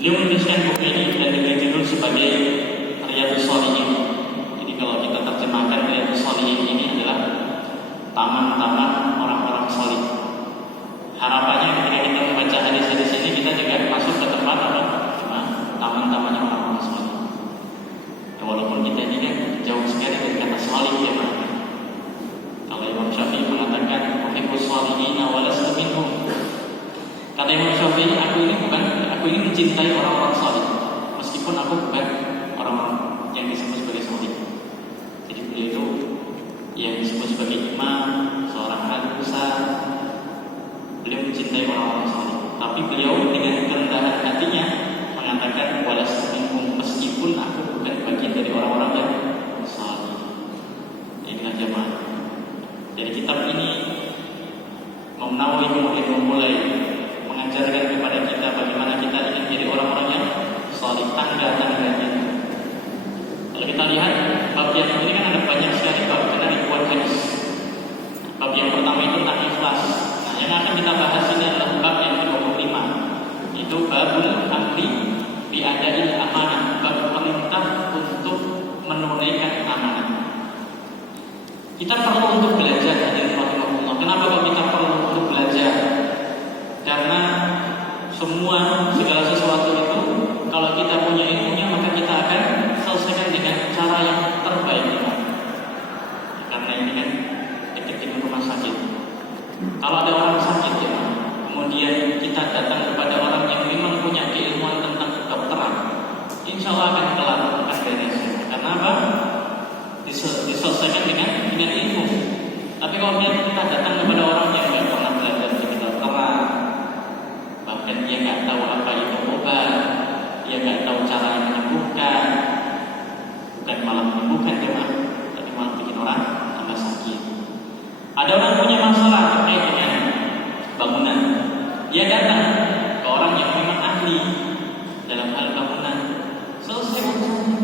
Beliau menuliskan buku ini dan diberi judul sebagai Riyadhus Shalihin. Jadi kalau kita terjemahkan Riyadhus Shalihin ini adalah taman-taman orang-orang salih. Harapannya ketika kita membaca hadis-hadis ini kita juga masuk ke tempat apa? Taman-tamannya orang-orang salih. Ya, walaupun kita ini kan jauh sekali dari kata salih ya Pak. Kalau Imam Syafi'i mengatakan uhibbus shalihina wa lastu minhum. Kata Imam Syafi'i, aku ini mencintai orang-orang salih, meskipun aku bukan orang-orang yang disebut sebagai salih. Jadi beliau itu yang disebut sebagai imam, seorang alim besar. Beliau mencintai orang-orang salih, tapi beliau dengan kerendahan hatinya mengatakan walastu minhum, meskipun aku bukan bagian dari orang-orang yang salih. Inilah jamaah. Jadi kitab ini Imam Nawawi memulai mengajarkan kepada kita bagaimana kita ingin jadi orang-orang yang salih, tangga-tangganya. Kalau kita lihat bab yang ini kan ada banyak sekali bab, karena ribuan hadis. Bab yang pertama itu tentang ikhlas. Nah, yang akan kita bahas ini adalah bab yang ke-25. Itu babul amri bi ada'il amanah, bab perintah untuk menunaikan amanah. Kita perlu untuk belajar hadirin rahimahullah. Kenapa kok kita perlu untuk belajar? Karena segala sesuatu itu kalau kita punya ilmunya maka kita akan selesaikan dengan cara yang terbaik. Karena ini kan dekat dengan rumah sakit. Kalau ada orang sakit ya, kemudian kita datang kepada orang yang memang punya keilmuan tentang kedokteran, insya Allah akan kelar, akan beres. Karena apa? Diselesaikan dengan ilmu. Tapi kalau kita datang kepada orang yang tidak pernah belajar di kedokteran, bahkan dia nggak tahu apa itu obat, dia nggak tahu cara menyembuhkan, bukan malah menyembuhkan jemaah, tapi malah bikin orang tambah sakit. Ada orang punya masalah terkait dengan bangunan, dia datang ke orang yang memang ahli dalam hal bangunan, selesai urusannya.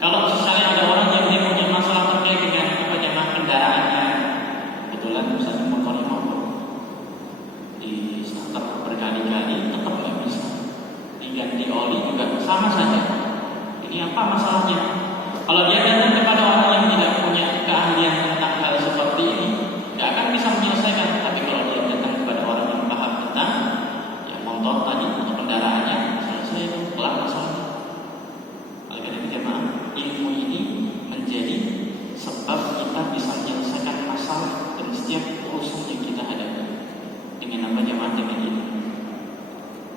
Kalau misalnya ada orang yang dia punya masalah terkait dengan kendaraannya, kebetulan misalnya motornya mogok, di starter berkali-kali tetap nggak bisa, diganti oli juga sama saja. Ini apa masalahnya? Kalau dia datang kepada orang yang tidak punya keahlian tentang hal seperti ini, nggak akan bisa menyelesaikan. Tapi kalau dia datang kepada orang yang paham tentang motor tadi atau kendaraannya, selesai, kelar masalahnya. Oleh karena itu jemaah, ilmu ini menjadi sebab kita bisa menyelesaikan masalah dan setiap urusan yang kita hadapi. Dengan apa jemaah? Dengan ilmu.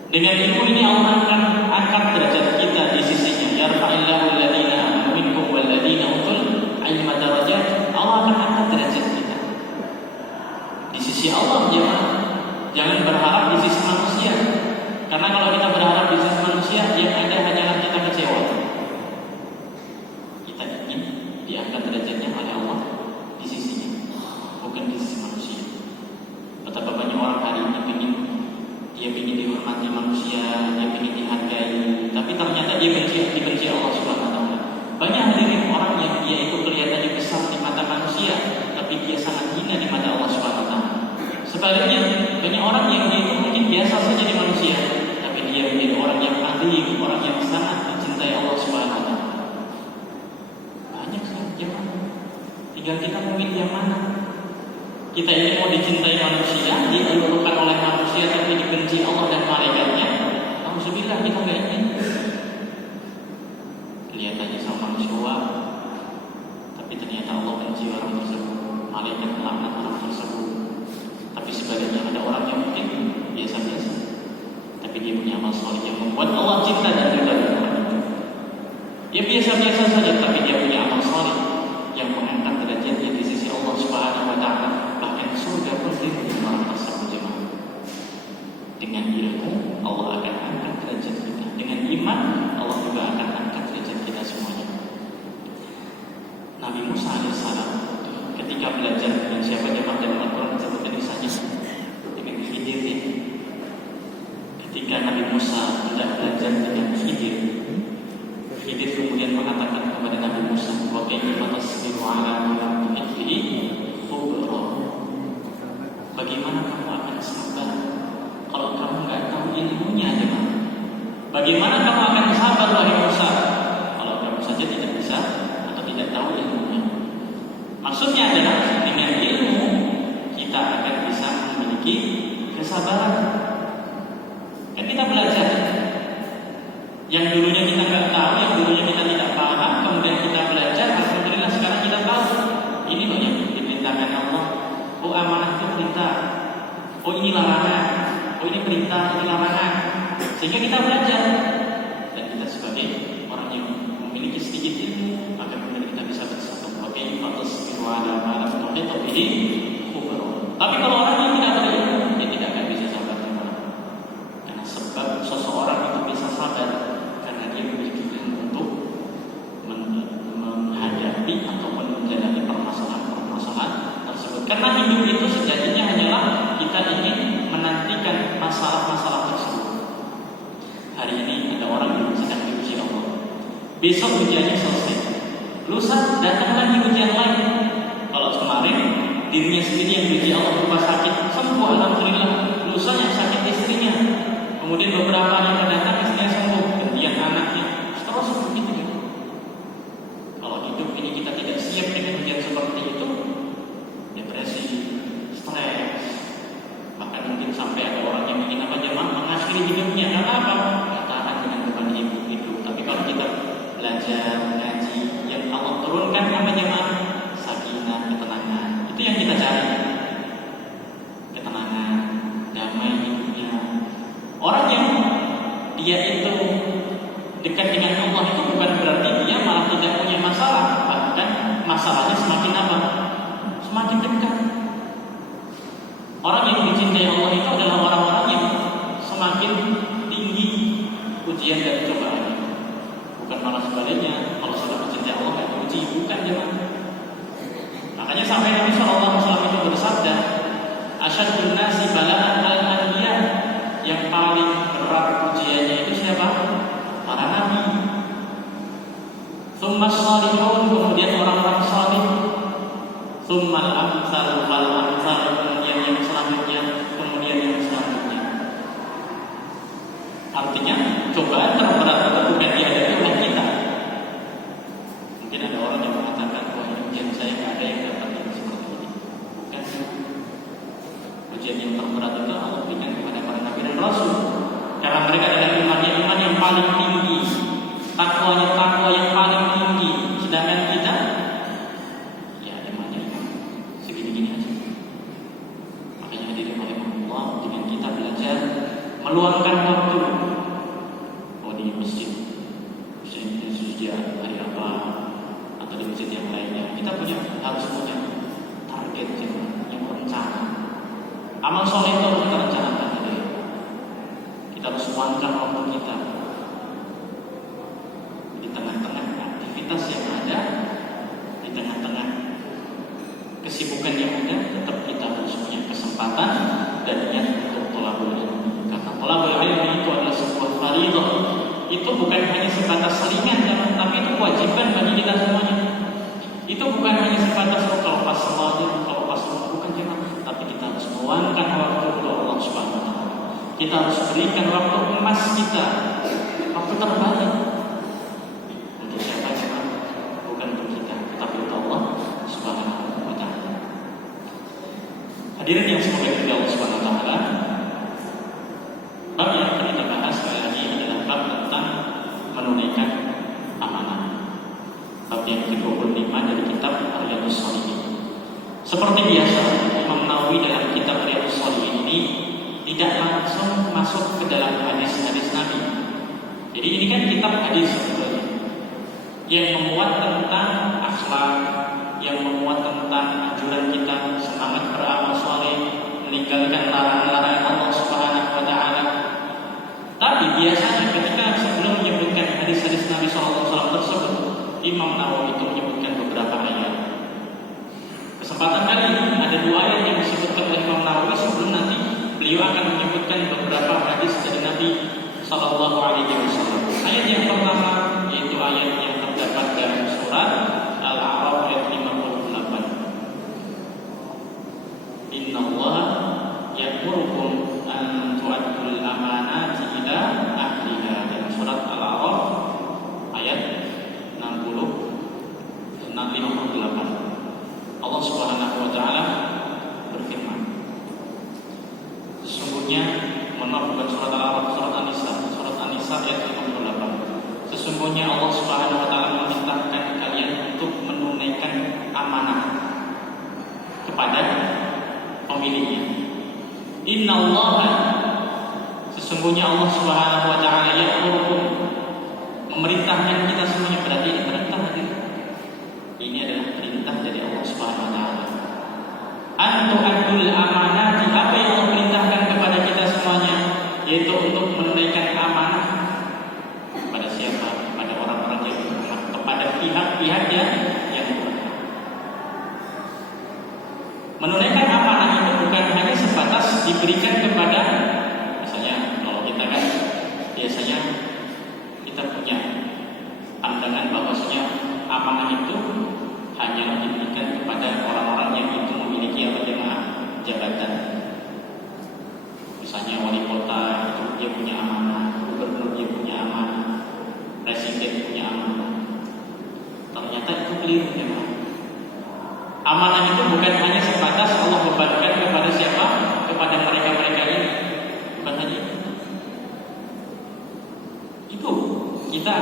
Dengan ilmu ini Allah akan angkat derajat kita di sisinya. Yarfa'illahu alladhina amanu minkum walladhina utul ilma darajat. Allah akan angkat derajat kita di sisi Allah jemaah. Jangan berharap di sisi manusia. Karena kalau kita berharap di sisi manusia, yang ada hanyalah kita kecewa. Kita ingin diangkat derajatnya oleh Allah di sisinya, bukan di sisi manusia. Betapa banyak orang hari ini dia ingin dihormati manusia, dia ingin dihargai, tapi ternyata dia dibenci Allah Subhanahu wa taala. Banyak hadirin orang yang dia itu kelihatannya besar di mata manusia, tapi dia sangat hina di mata Allah Subhanahu wa taala. Sebaliknya, banyak orang yang dia itu mungkin biasa saja di manusia, tapi dia menjadi orang yang adil, orang yang sangat mencintai Allah Subhanahu wa taala. Banyak saja. Tinggal kita memilih yang mana. Kita ini mau dicintai manusia, dielulukan oleh manusia, tapi dibenci Allah dan malaikatnya. Alhamdulillah kita nggak ingin. Kelihatannya sama manusia, tapi ternyata Allah benci orang tersebut, malaikat melaknat orang tersebut. Tapi sebaliknya ada orang yang mungkin biasa-biasa, tapi dia punya amal soleh yang membuat Allah cinta dan ridha dengan orang itu. Dia biasa-biasa saja, tapi dia punya amal soleh yang mengangkat derajatnya di sisi Allah Subhanahu wa taala. Bahkan surga pun diridhoi orang tersebut jemaah. Dengan ilmu Allah akan angkat derajat kita. Dengan iman Allah juga akan angkat derajat kita semuanya. Nabi Musa alaihissalam ketika belajar dengan siapa jemaah dalam Al-Quran disebutkan misalnya dengan Khidir. Ketika Nabi Musa hendak belajar dengan Khidir, Khidir kemudian mengatakan kepada Nabi Musa, wa kaifa tasbiru ala ma lam tuhit bihi khubra. Bagaimana kamu akan sabar kalau kamu nggak tahu ilmunya jemaah? Bagaimana kamu akan sabar wahai Musa kalau kamu saja tidak bisa atau tidak tahu ilmunya? Maksudnya adalah dengan ilmu kita akan bisa memiliki kesabaran. Kan kita belajar yang dulunya kita nggak tahu, yang dulunya kita tidak paham, kemudian kita belajar, alhamdulillah sekarang kita tahu. Ini loh yang diperintahkan Allah. Oh, amanah itu perintah. Oh, ini larangan. Oh, ini perintah, ini larangan. Sehingga kita belajar, dan kita sebagai orang yang memiliki sedikit ilmu, maka kemudian kita bisa bersatu. Oke, batas firman malam atau ini. Tapi kalau orang yang tidak berilmu, dia tidak akan bisa sabar. Karena sebab seseorang itu bisa sabar karena dia memiliki ilmu untuk menghadapi ataupun menjalani permasalahan tersebut. Karena hidup itu sejatinya hanyalah kita ingin menantikan masalah-masalah tersebut. Hari ini ada orang yang sedang diuji Allah. Besok ujiannya selesai. Lusa datang lagi ujian lain. Kalau kemarin dirinya sendiri yang diuji Allah berupa sakit, sembuh alhamdulillah. Lusa yang sakit istrinya. Kemudian beberapa yang mendatang istrinya sembuh, kemudian anaknya. Terus begitu ya. Kalau hidup ini kita tidak siap dengan ujian seperti itu, depresi, stres, bahkan mungkin sampai ada orang yang ingin mengakhiri hidupnya. Karena apa? Gak tahan dengan beban hidup itu. Tapi kalau kita belajar ngaji yang Allah turunkan sakinah, ketenangan. Itu yang kita cari. Ketenangan, damai hidupnya. Orang yang dia itu dekat dengan Allah itu bukan berarti dia malah tidak punya masalah. Bahkan masalahnya semakin apa? Semakin dekat. Orang yang dicintai Allah itu adalah orang-orang yang semakin tinggi ujian dan cobaan. Bukan malah sebaliknya. Kalau sudah mencintai Allah nggak diuji, bukan zaman. Makanya sampai Nabi SAW itu bersabda, asyadun nasi bala'an al-anbiya, yang paling berat ujiannya itu siapa? Para nabi. Tsumma shalihun, kemudian orang-orang salih. Tsumma al-amsal fal-amsal, kemudian yang selanjutnya, kemudian yang selanjutnya. Artinya cobaan terberat itu bukan dihadapi oleh kita. Mungkin ada orang yang mengatakan, wah ujian saya nggak ada yang dapat yang seperti ini. Bukan. Ujian yang terberat itu Allah berikan kepada para nabi dan rasul. Karena mereka adalah iman yang paling tinggi, takwa yang paling tinggi. Sedangkan kita, ya imannya segini-gini aja. Makanya hadirin Allah, dengan kita belajar meluangkan waktu. Oh, di masjid hari apa, atau di masjid yang lainnya, kita harus punya target yang rencana. Amal soleh itu harus kita rencanakan. Kita harus luangkan waktu kita di tengah-tengah aktivitas yang ada, di tengah-tengah kesibukan yang ada, tetap kita harus punya kesempatan dan niat untuk thalabul ilmi. Karena thalabul ilmi itu adalah sebuah fardhu. Itu bukan hanya sebatas selingan, tapi itu kewajiban bagi kita semuanya. Itu bukan hanya sebatas kalau pas sholat, kalau pas bukan cuma, tapi kita harus meluangkan waktu untuk Allah Subhanahu wa taala. Kita harus berikan waktu emas kita, waktu terbaik. Untuk siapa cuma? Bukan untuk kita, tetapi untuk Allah Subhanahu wa taala. Hadirin yang semoga diridhoi Allah Subhanahu wa taala. Bab yang akan kita bahas sekali lagi adalah bab tentang menunaikan amanah. Bab yang ke-25 dari kitab Riyadhus Shalihin. Seperti biasa, Imam Nawawi dalam kitab Riyadhus Shalihin ini tidak langsung masuk ke dalam hadis-hadis Nabi. Jadi ini kan kitab hadis sebetulnya, yang memuat tentang akhlak, yang memuat tentang anjuran kita semangat beramal saleh, meninggalkan larangan-larangan Allah Subhanahu wa taala. Tapi biasanya ketika sebelum menyebutkan hadis-hadis Nabi SAW tersebut, Imam Nawawi itu menyebutkan beberapa ayat. Kesempatan kali ini ada 2 ayat yang disebutkan oleh Imam Nawawi sebelum nanti beliau akan menyebutkan beberapa hadis dari Nabi SAW. Ayat yang pertama yaitu ayat yang terdapat dalam surat Al-A'raf ayat 58. Inna Allah ya'murukum an tu'addul amanati ila ahliha. Sesungguhnya, bukan surat Al-Araf, surat An-Nisa ayat 58. Sesungguhnya Allah Subhanahu wa taala memerintahkan kalian untuk menunaikan amanah kepada pemiliknya. Innallaha, sesungguhnya Allah Subhanahu wa taala ya'murukum, memerintahkan kita semuanya. Berarti ini perintah hadir. Ini adalah perintah dari Allah Subhanahu wa taala. Antu'addul amanati, apa yang Allah perintahkan kepada kita semuanya, yaitu untuk menunaikan amanah kepada siapa? Kepada orang-orang yang berhak, kepada pihak-pihak yang berhak. Menunaikan amanah itu bukan hanya sebatas diberikan kepada, misalnya kalau kita kan biasanya kita punya pandangan bahwasanya amanah itu hanyalah diberikan kepada orang-orang yang itu memiliki jabatan. Misalnya wali kota itu dia punya amanah, gubernur dia punya amanah, presiden punya amanah. Ternyata itu keliru ya. Amanah itu bukan hanya sebatas Allah bebankan kepada siapa? Kepada mereka-mereka ini. Bukan hanya itu. Itu kita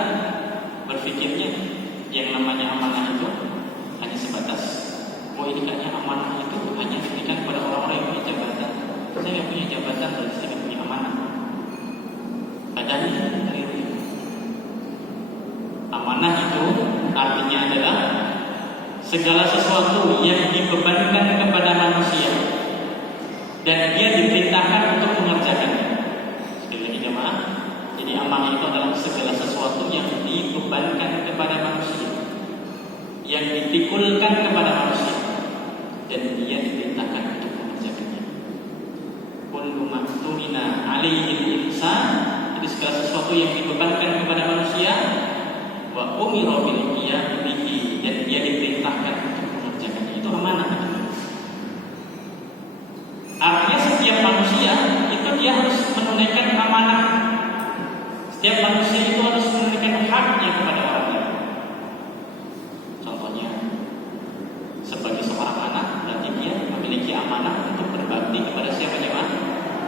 berpikirnya yang namanya amanah itu hanya sebatas, oh ini kayaknya amanah itu hanya diberikan kepada orang-orang yang punya jabatan. Saya yang punya jabatan berarti saya punya amanah. Padahal keliru. Amanah itu artinya adalah segala sesuatu yang dibebankan kepada manusia dan dia diperintahkan untuk mengerjakannya. Sekali lagi jemaah, jadi amanah itu adalah segala sesuatu yang dibebankan kepada manusia, yang ditikulkan kepada manusia, dan dia diperintahkan untuk mengerjakannya. Kullu maktumina alaihi insan, jadi segala sesuatu yang dibebankan kepada manusia, wa umira bil qiyam bihi, dan dia diperintahkan untuk mengerjakannya. Itu amanah. Artinya setiap manusia itu dia harus menunaikan amanah. Setiap manusia itu harus menunaikan haknya kepada orang lain. Contohnya, sebagai seorang anak, berarti dia memiliki amanah untuk berbakti kepada siapa jemaah?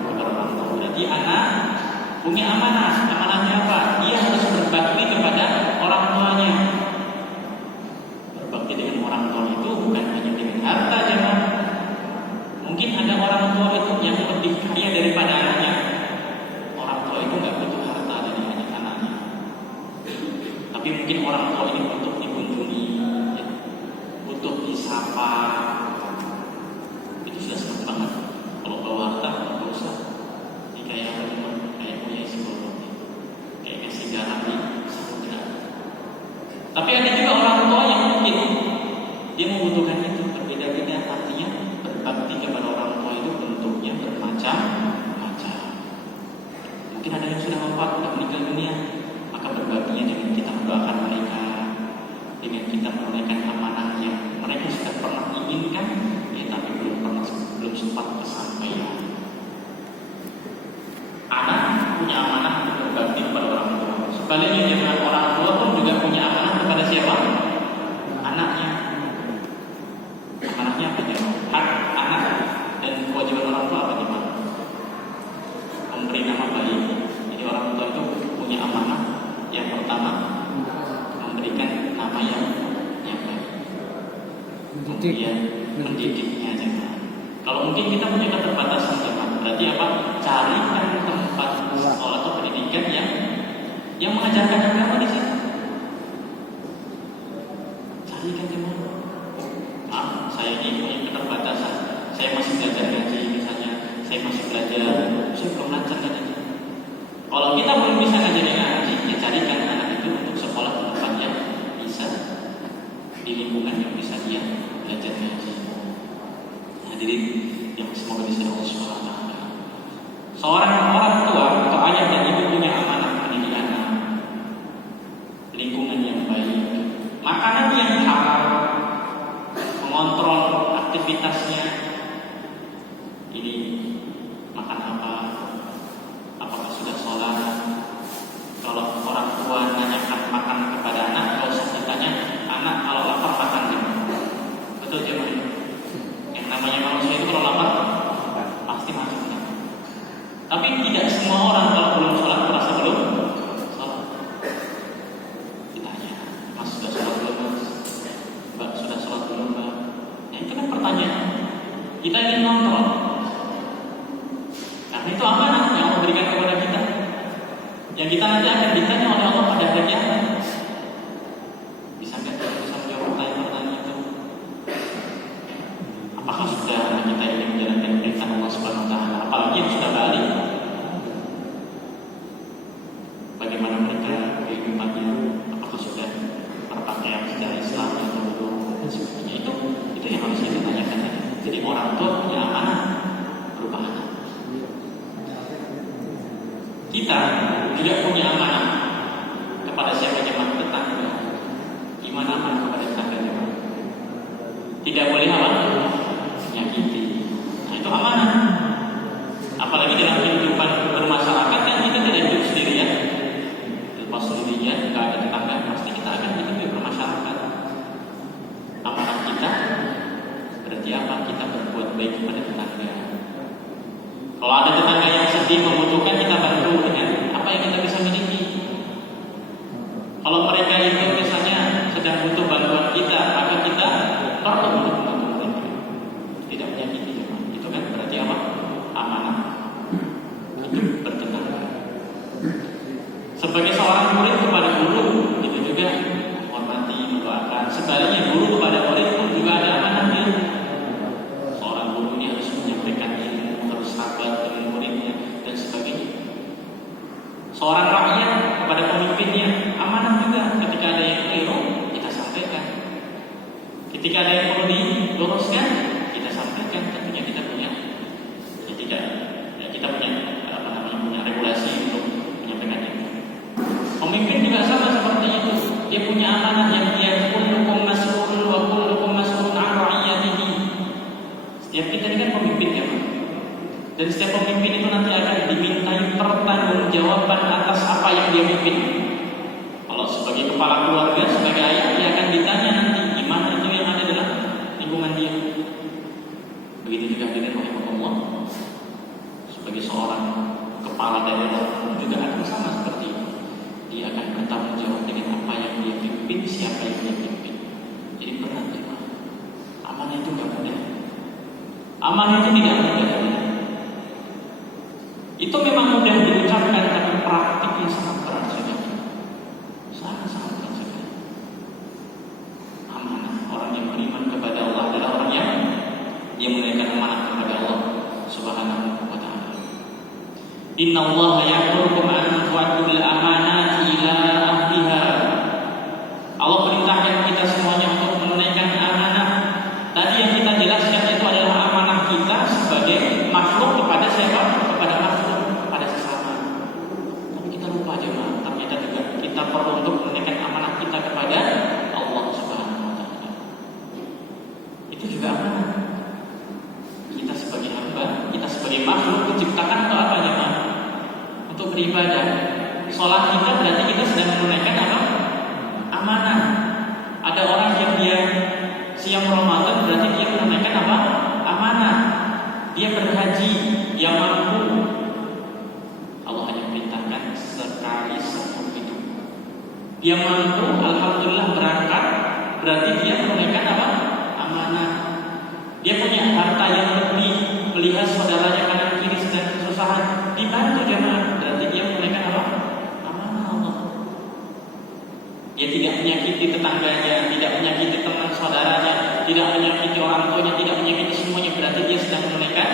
Kepada orang tua. Berarti anak punya amanah. Amanahnya apa? Dia harus berbakti kepada orang tuanya. Berbakti dengan orang tua itu bukan hanya dengan harta jemaah. Mungkin ada orang tua itu yang lebih kaya daripada anaknya. Orang tua itu nggak butuh harta dari anak-anaknya, tapi mungkin orang tua ini butuh dikunjungi, ya, butuh disapa. Itu sudah senang banget. Kalau bawa harta nggak usah. Ini kayak punya isi bolong, kayak ngasih garam nih, samudra. Tapi ada juga orang tua yang mungkin dia membutuhkan itu berbeda-beda. Artinya berbakti kepada orang tua itu bentuknya bermacam-macam. Mungkin ada yang sudah wafat, sudah meninggal dunia, maka berbaktinya dengan kita mendoakan mereka, dengan kita menunaikan amanah yang mereka sudah pernah inginkan, ya tapi belum sempat kesampaian. Anak punya amanah untuk berbakti kepada orang tua. Sebaliknya jangan orang tua pun juga punya amanah kepada siapa? Anaknya. Amanahnya apa ya? Hak anak dan kewajiban orang tua apa gimana? Memberi nama baik. Jadi orang tua itu punya amanah. Yang pertama, memberikan nama yang baik. Kemudian mendidiknya jangan. Kalau mungkin kita punya keterbatasan jangan. Berarti apa? Carikan tempat sekolah atau pendidikan yang mengajarkan agama di situ. Carikan jangan. Maaf, saya ini punya keterbatasan. Saya masih belajar ngaji misalnya. Saya masih belajar. Saya belum lancar ngaji. Kalau kita belum bisa ngajarin ngaji, ya carikan anak itu untuk sekolah tempat yang bisa, di lingkungan yang bisa dia belajar ngaji. Hadirin yang semoga bisa Allah Subhanahu wa taala. Seorang orang tua atau ayah dan ibu punya amanah mendidik anak, lingkungan yang baik, makanan yang halal, mengontrol aktivitasnya. Ini makan apa? Apakah sudah sholat? Kalau orang tua nanyakan makan kepada anak, kalau usah ditanya, anak kalau lapar makan jangan. Betul jangan. Yang namanya manusia itu kalau lapar pasti makan. Tapi tidak semua orang kalau belum sholat merasa belum sholat. Ditanya, Mas sudah sholat belum Mas? Mbak sudah sholat belum Mbak? Ya, itu kan pertanyaan. Kita ingin nonton. Karena itu amanah yang Allah berikan kepada kita. Yang kita nanti akan ditanya oleh Allah pada hari kiamat. Bisa menjawab pertanyaan itu? Apakah sudah kita ingin menjalankan perintah Allah Subhanahu Wa Taala? Apalagi yang sudah balik, bagaimana mereka kehidupannya? Apakah sudah berpakaian secara Islam atau belum? Dan sebagainya itu yang harus kita tanyakan. Jadi orang tua punya amanah berupa anak. Kita tidak punya amanah kepada siapa jemaah tetangga. Gimana amanah kepada tetangga jemaah? Tidak boleh apa? Menyakiti. Nah itu amanah. Apalagi dalam kehidupan bermasyarakat kan kita tidak hidup sendirian. Lepas sendirian, tidak ada tetangga, pasti kita akan hidup di bermasyarakat. Amanah kita berarti apa? Kita berbuat baik kepada tetangga. Kalau ada tetangga yang sedih membutuhkan, kita bantu dengan apa yang kita bisa miliki. Kalau mereka itu misalnya sedang butuh bantuan kita, maka kita perlu untuk membantu mereka. Tidak menyakiti, itu kan berarti apa? Amanah. Itu bertetangga. Sebagai seorang murid kepada guru, itu juga hormati, mendoakan. Sebaliknya guru kepada murid pun juga ada amanahnya. Seorang guru ini harus menyampaikan ilmu, harus sabar dengan muridnya dan sebagainya. Seorang rakyat kepada pemimpinnya amanah juga. Ketika ada yang keliru, kita sampaikan. Ketika ada yang perlu diluruskan, kita sampaikan. Tentunya kita punya etika, kita punya punya regulasi untuk menyampaikan itu. Pemimpin juga sama seperti itu. Dia punya amanah yang dia kullukum mas'ulun wa kullukum mas'ulun 'an ra'iyatihi. Setiap kita ini kan pemimpin ya, Pak. Dan setiap pemimpin itu nanti akan dimintai pertanggungjawaban atas apa yang dia pimpin. Kalau sebagai kepala keluarga, sebagai ayah, dia akan ditanya nanti gimana itu yang ada dalam lingkungan dia. Begitu juga dengan Allah. Sebagai seorang kepala daerah juga akan sama seperti itu. Dia akan bertanggung jawab dengan apa yang dia pimpin, siapa yang dia pimpin. Jadi berat ya, Pak. Amanah itu nggak mudah. Amanah itu tidak mudah. Itu memang mudah diucapkan, tapi praktiknya sangat berat sekali. Sangat berat sekali. Amanah. Orang yang beriman kepada Allah adalah orang yang dia menunaikan amanah kepada Allah Subhanahu wa Ta'ala. Inna Allah ya'murukum an tu'addul amanati ila ahliha. Allah perintahkan kita semuanya untuk menunaikan amanah. Tadi yang kita jelaskan itu adalah amanah kita sebagai makhluk kepada siapa? Kepada makhluk, kepada sesama. Tapi kita lupa jemaah, ternyata juga kita perlu untuk menunaikan amanah kita kepada Allah Subhanahu wa Ta'ala. Itu juga amanah. Kita sebagai hamba, kita sebagai makhluk diciptakan untuk apa jemaah? Untuk beribadah. Sholat kita berarti kita sedang menunaikan apa? Amanah. Ada orang yang dia siang Ramadan berarti dia menunaikan apa? Amanah. Dia berhaji, dia mampu. Allah hanya perintahkan sekali seumur hidup. Dia mampu, alhamdulillah berangkat, berarti dia menunaikan apa? Amanah. Dia punya harta yang lebih, melihat saudaranya kanan kiri sedang kesusahan, dibantu jemaah, berarti dia menunaikan apa? Amanah Allah. Dia tidak menyakiti tetangganya, tidak menyakiti teman saudaranya, tidak menyakiti orang tuanya, tidak menyakiti semuanya, berarti dia sedang menunaikan.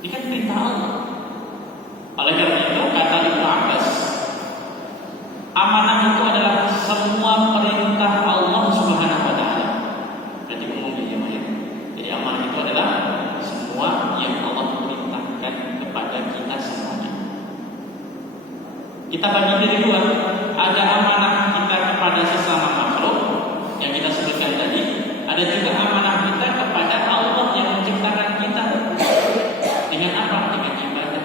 Ini kan perintah Allah. Oleh karena itu kata Ibnu Abbas, amanah itu adalah semua perintah Allah Subhanahu wa Ta'ala. Berarti umum ya. Jadi amanah itu adalah semua yang Allah perintahkan kepada kita semuanya. Kita bagi diri dua. Ada amanah kita kepada sesama makhluk yang kita sebutkan tadi. Ada juga amanah kita kepada Allah yang menciptakan kita. Dengan apa? Dengan ibadah.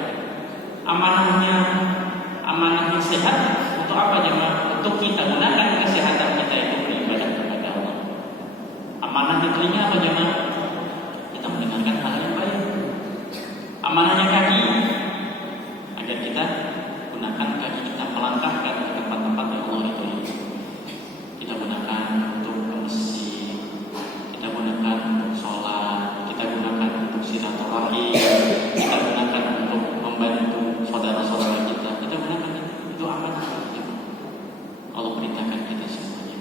Amanahnya sehat. Untuk apa jemaah? Untuk kita gunakan kesehatan kita itu beribadah kepada Allah. Amanah di telinga apa jemaah? Kita mendengarkan hal yang baik. Amanahnya kaki, agar kita gunakan kaki kita, melangkahkan ke tempat-tempat yang Allah ridhoi. Kita gunakan untuk ke masjid, kita gunakan untuk sholat, kita gunakan untuk silaturahim, kita gunakan untuk membantu saudara-saudara kita gunakan itu amanah kita. Allah perintahkan kita semuanya.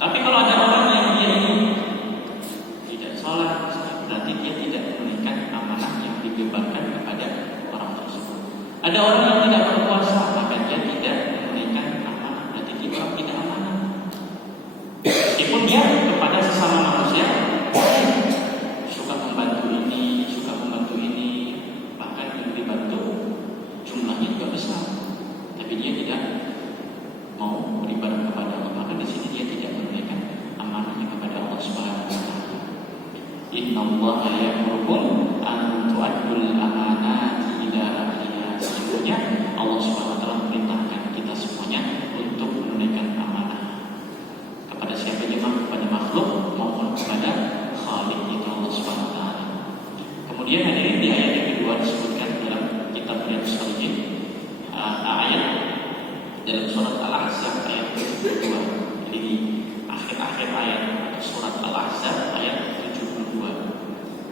Tapi kalau ada orang yang dia ini tidak sholat, berarti dia tidak menunaikan amanah yang dibebankan kepada orang tersebut. Ada orang yang tidak berpuasa, maka dia tidak menunaikan amanah, berarti dia orang tidak amanah. Meskipun dia kepada sesama manusia suka membantu ini, bahkan yang dibantu jumlahnya juga besar, tapi dia tidak mau beribadah kepada Allah, maka di sini dia tidak menunaikan amanahnya kepada Allah Subhanahu wa taala. Innallaha ya'murukum an tu'addul amanati ila ahliha. Sesungguhnya Allah Subhanahu wa taala memerintahkan kita semuanya untuk menunaikan amanah kepada siapa saja, kepada makhluk maupun kepada Khalik itu Allah Subhanahu wa taala. Kemudian hadirin, di ayat yang kedua disebutkan dalam kitab Riyadhus Shalihin, ayat dalam surat Al-Ahzab ayat 72. Jadi di akhir-akhir ayat surat Al-Ahzab ayat 72,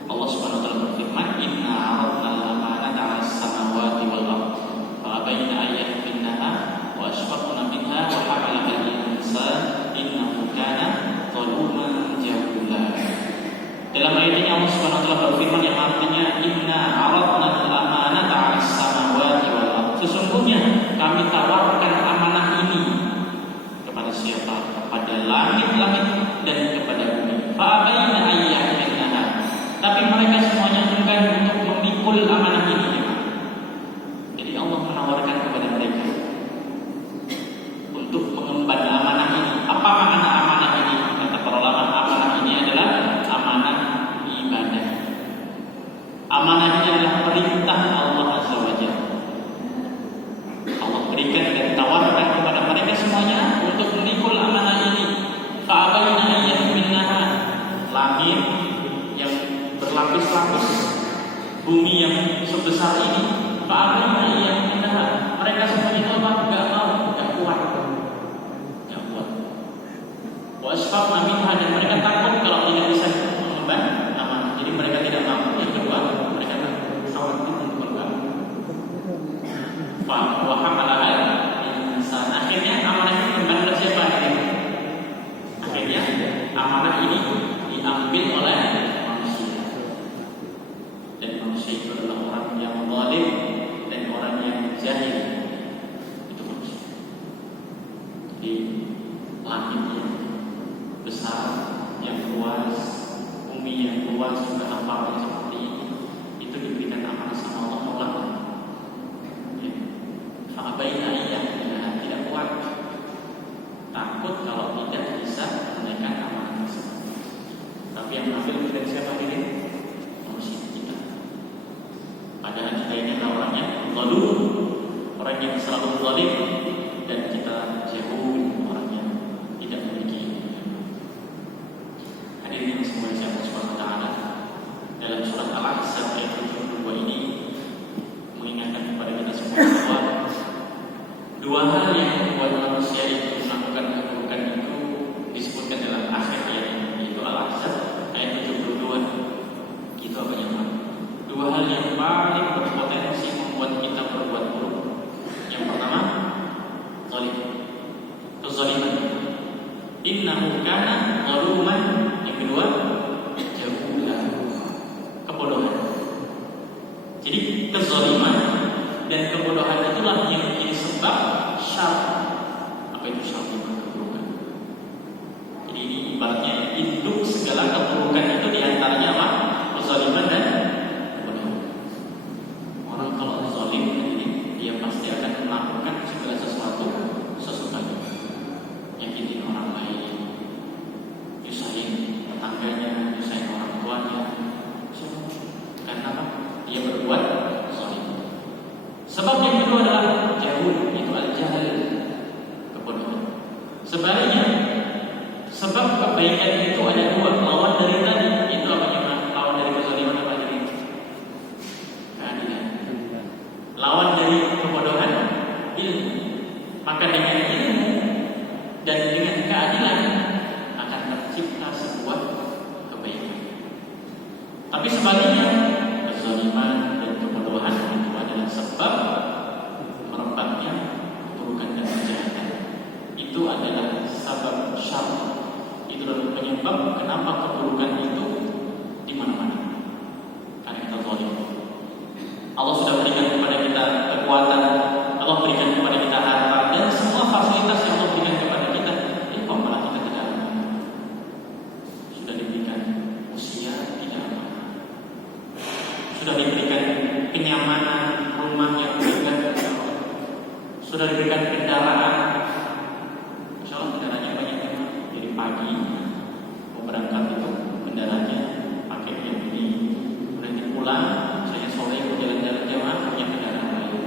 Allah Subhanahu wa taala berfirman, "Inna 'aradna al-amanata 'alas samawati wal ardh, fa abayna an yahmilnaha wa ashfaqna minha wa hamalaha al-insan innahu kana zaluman jahula." Dalam ayat ini Allah Subhanahu wa taala berfirman yang artinya inna 'aradna al-amanata 'alas samawati wal ardh. Sesungguhnya kami tawarkan amanah ini kepada siapa? Kepada langit-langit dan kepada bumi. Fa abayna an yahmilnaha. Tapi mereka semuanya enggan untuk memikul amanah ini. Jadi Allah menawarkan kepada mereka untuk mengemban amanah ini. Apa makna amanah ini? Kata para ulama, amanah ini adalah amanah ibadah. Amanah ini adalah perintah Allah Azza wa Jalla. Allah berikan dan tawarkan kepada mereka semuanya untuk memikul amanah ini. Fa abayna an yahmilnaha. Langit yang berlapis-lapis, bumi yang sebesar ini, fa'abayna an yahmilnaha. Mereka semuanya itu apa? Enggak mau, enggak kuat. Wa asfaqna minha, dan mereka takut kalau tidak bisa mengemban amanah. Jadi mereka tidak mampu. Yang kedua, mereka khawatir untuk mengemban. Wa hamalaha al-insan. Akhirnya amanah ini kembali ke siapa? Akhirnya amanah ini diambil oleh manusia. Dan manusia itu adalah orang yang zalim dan orang yang jahil. Itu manusia. Jadi langit yang besar, yang luas, bumi yang luas, juga hamparan seperti ini, itu diberikan amanah sama Allah Taala. Fa'abayna an yahmilnaha, tidak kuat, takut kalau tidak bisa menunaikan amanah tersebut. Tapi yang ambil dari siapa ini? Manusia kita. Padahal kita ini adalah orangnya zalim, orang yang selalu zalim, dan kita jauh orang yang tidak memiliki. Hadirin yang semuanya Allah Subhanahu wa taala dalam surat Al-Ahzab ayat 72 ini mengingatkan kepada kita semua bahwa dua hal yang membuat manusia itu melakukan keburukan itu disebutkan dalam akhir ayat ini, yaitu Al-Ahzab ayat 72. Itu apa yang dua hal yang paling berpotensi membuat kita berbuat buruk. Yang pertama, zalim, kezaliman. Innahu kana zaluman. Yang kedua, jahulan, kebodohan. Jadi kezaliman dan kebodohan itulah yang menjadi sebab syar. Apa itu syar? Keburukan. Jadi ini ibaratnya induk segala keburukan itu diantaranya apa? Kezaliman dan kebodohan. Orang kalau zalim ini, dia pasti akan melakukan segala sesuatu sesukanya. Nyakitin orang lain, nyusahin tetangganya, nyusahin orang tuanya. Karena apa? Dia berbuat zalim. Sebab yang kedua adalah jahul, itu al-jahal, kebodohan. Sebaliknya, sebab kebaikan itu ada dua, lawan dari tadi. Itu apa yang lawan dari kezaliman apa tadi? Maka dengan ilmu dan dengan keadilan akan tercipta sebuah kebaikan. Tapi sebaliknya, kezaliman dan kebodohan itu adalah sebab merebaknya keburukan dan kejahatan. Itu adalah sebab syar. Itu adalah penyebab kenapa keburukan itu di mana-mana. Karena kita zalim. Allah sudah berikan kepada kita kekuatan, Allah berikan kepada kita harta dan semua fasilitas yang Allah berikan kepada kita. Kok malah kita tidak aman? Sudah diberikan usia tidak aman. Sudah diberikan kenyamanan rumah yang bergantung, sudah diberikan kendaraan. Insya Allah kendaraannya banyak ya. Jadi pagi mau berangkat itu kendaraannya pakai yang ini. Nanti pulang, saya sore mau jalan-jalan jamaah punya kendaraan lain.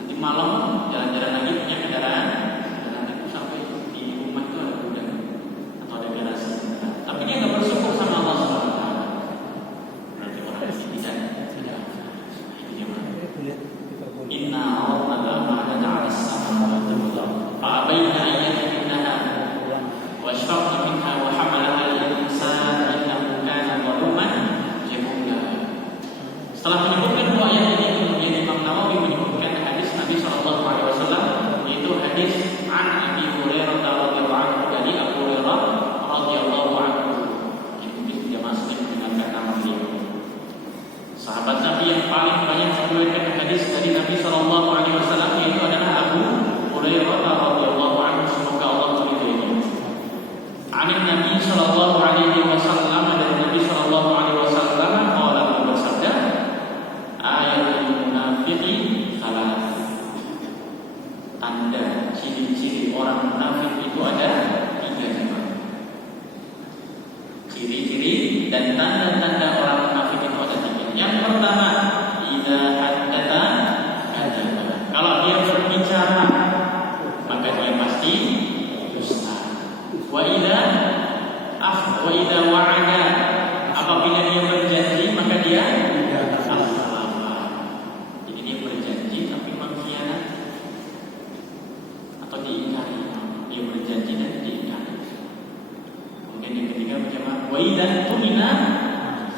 Nanti malam jalan-jalan lagi punya kendaraan. Dan nanti sampai di rumah itu ada gudang atau ada garasi. Tapi dia nggak bersyukur sama Allah SWT. Berarti orang ini tidak. Inna Allah ma'ana ta'ala as-samawati wal ardh fa'abayna an yahmilnaha wa ashfaqna minha wa hamalaha al-insan innahu kana zaluman jahula. Setelah menyebutkan dua ayat ini, kemudian Imam Nawawi menyebutkan hadis Nabi sallallahu alaihi wasallam, yaitu hadis an Abi Hurairah radhiyallahu anhu, dari Abu Hurairah radhiyallahu anhu. Ini tidak masuk mendengarkan nama beliau. Sahabat Nabi yang paling banyak meriwayatkan hadis dari Nabi sallallahu alaihi wasallam yaitu adalah Abu Hurairah radhiyallahu anhu, semoga Allah meridhoinya. Anin Nabi sallallahu alaihi wasallam, dari Nabi sallallahu alaihi wasallam qala, bersabda, ayatul munafiqi salat. Tanda ciri-ciri orang munafik itu ada 3 juga. Ciri-ciri dan tanda-tanda orang munafik itu ada 3. Yang pertama, idza haddatsa kadzaba. Kalau dia berbicara, maka dia pasti dusta. Wa idza wa'ada, apabila dia berjanji, maka dia akhlafa. Jadi dia berjanji tapi mengkhianati atau diingkari. Dia berjanji dan diingkari. Kemudian yang ketiga bagaimana? Wa idza tumina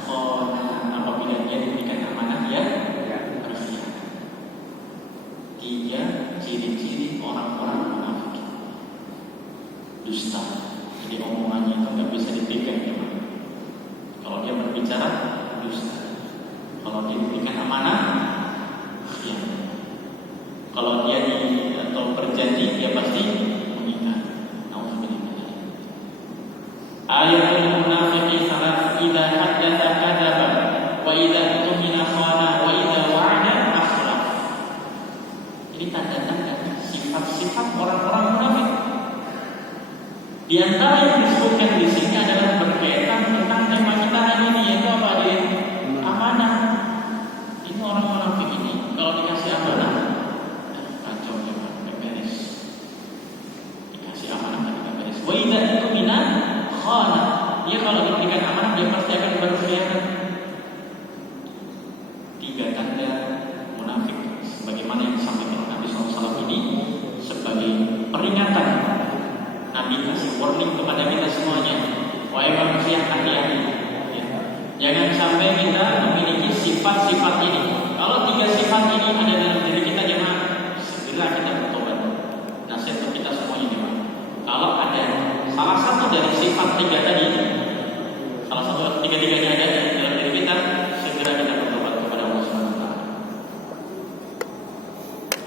khana, apabila dia diberikan amanah ya berkhianat. 3 ciri-ciri orang-orang munafik. Dusta. Jadi omongannya itu nggak bisa dipegang ya. Kalau dia berbicara dusta. Kalau dia diberikan amanah khianat. Kalau dia atau berjanji dia pasti mengingkari. Nauzubillah. Ayatul munafiqi salat, idza haddatsa kadzaba wa idza tumina khana wa idza wa'ada akhlaf. Ini tanda-tanda sifat-sifat orang-orang munafik. Di antara yang disebutkan di sini adalah berkaitan tentang tema kita hari ini, yaitu apa? Amanah. Ini orang munafik ini kalau dikasih amanah kacau ya, tidak beres. Dikasih amanah tidak beres. Wa idza tumina khana, dia kalau diberikan amanah dia pasti akan berkhianat. 3 tanda munafik sebagaimana yang disampaikan Nabi SAW ini sebagai peringatan. Nabi kasih warning kepada kita semuanya, wahai manusia, hati-hati ya. Jangan sampai kita memiliki sifat-sifat ini. Kalau 3 sifat ini ada dalam diri kita, jangan segera kita bertobat. Nasihat untuk kita semuanya nih, kalau ada salah satu dari sifat 3 tadi, salah satu 3-tiganya ada dalam diri kita, segera kita bertobat kepada Allah SWT.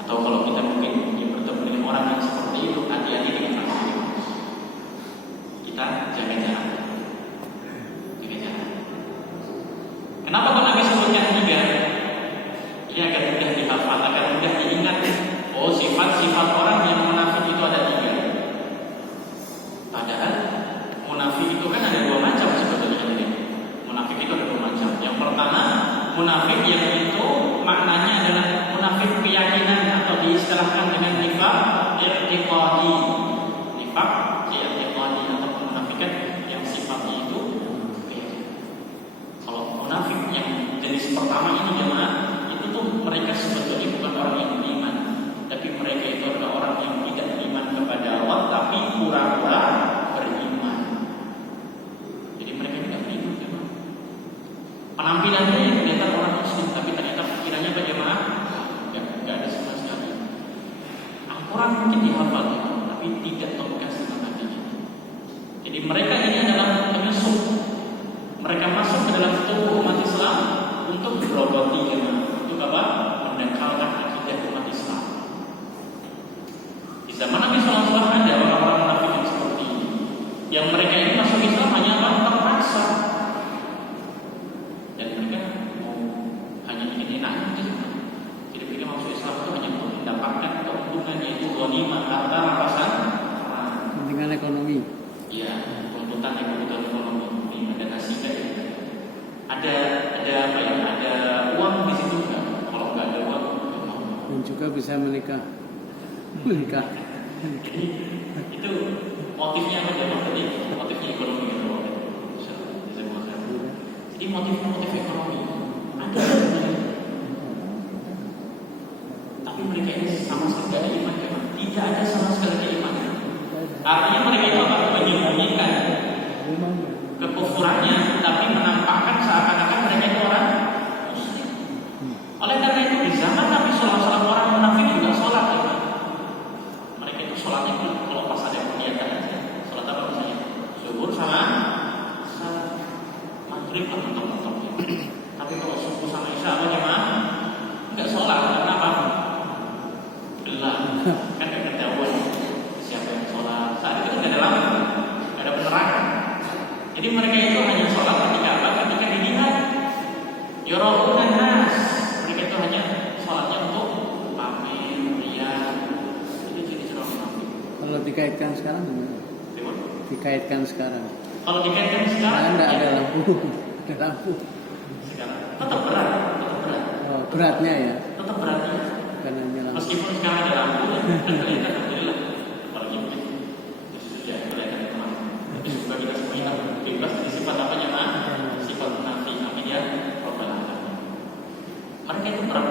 Atau kalau kita mungkin bertemu dengan orang yang seperti itu, hati-hati dengan masalah itu. Kita jaga jarak. Kenapa kok Nabi sebutkan 3? Ini agar mudah dihafal, agar mudah diingat. Oh, sifat-sifat orang yang munafik itu ada 3. Padahal munafik itu kan ada 2 macam sebetulnya. Munafik itu ada 2 macam. Yang pertama, munafik yang itu maknanya adalah munafik keyakinan, atau diistilahkan dengan nifaq i'tiqadi. Nifaq i'tiqadi atau kemunafikan yang sifatnya itu keyakinan. Kalau munafik yang jenis pertama ini jemaah, itu tuh mereka sebetulnya bukan orang yang beriman, tapi mereka itu adalah orang yang kezaliman, harta rampasan orang. Kepentingan ekonomi. Iya, tuntutan kebutuhan ekonomi. Ada nasi kan? Ada apa ya? Ada uang di situ nggak? Kalau nggak ada uang, nggak mau. Dan juga bisa menikah. Itu motifnya apa? Jadi motifnya ekonomi gitu. Jadi motif ekonomi ada. Tapi mereka ini sama sekali tidak ada iman. Tidak ada sama sekali keimanan. Artinya mereka itu akan menyembunyikan kekufurannya, tapi menampakkan seakan-akan mereka itu orang Muslim. Oleh karena itu di zaman Nabi SAW orang munafik juga sholat ya. Mereka itu sholatnya kalau pas ada kegiatan aja. Sholat apa misalnya? Zuhur sama maghrib lah mentok-mentok ya. Tapi kalau subuh sama isya apa jemaah? Enggak sholat. Kenapa? Gelap. Kan gak ketahuan siapa yang sholat. Saat itu gak ada lampu, gak ada penerangan. Jadi mereka itu hanya sholat ketika apa? Ketika dilihat. Yoro'unan nas. Mereka itu hanya sholatnya untuk pamer, riya. Itu ciri-ciri orang munafik. Kalau dikaitkan sekarang gimana? Dikaitkan sekarang. Kalau dikaitkan sekarang, enggak ada lampu. Ada lampu. Sekarang tetap berat. Oh, beratnya ya. Tetap beratnya. Karena lampu. Meskipun sekarang ada lampu, dan kelihatan alhamdulillah. Apalagi mungkin sudah kelihatan memang. Tapi semoga kita semuanya bebas dari sifat apa jemaah? Sifat munafik. Amin ya Rabbal alamin. Mereka itu berat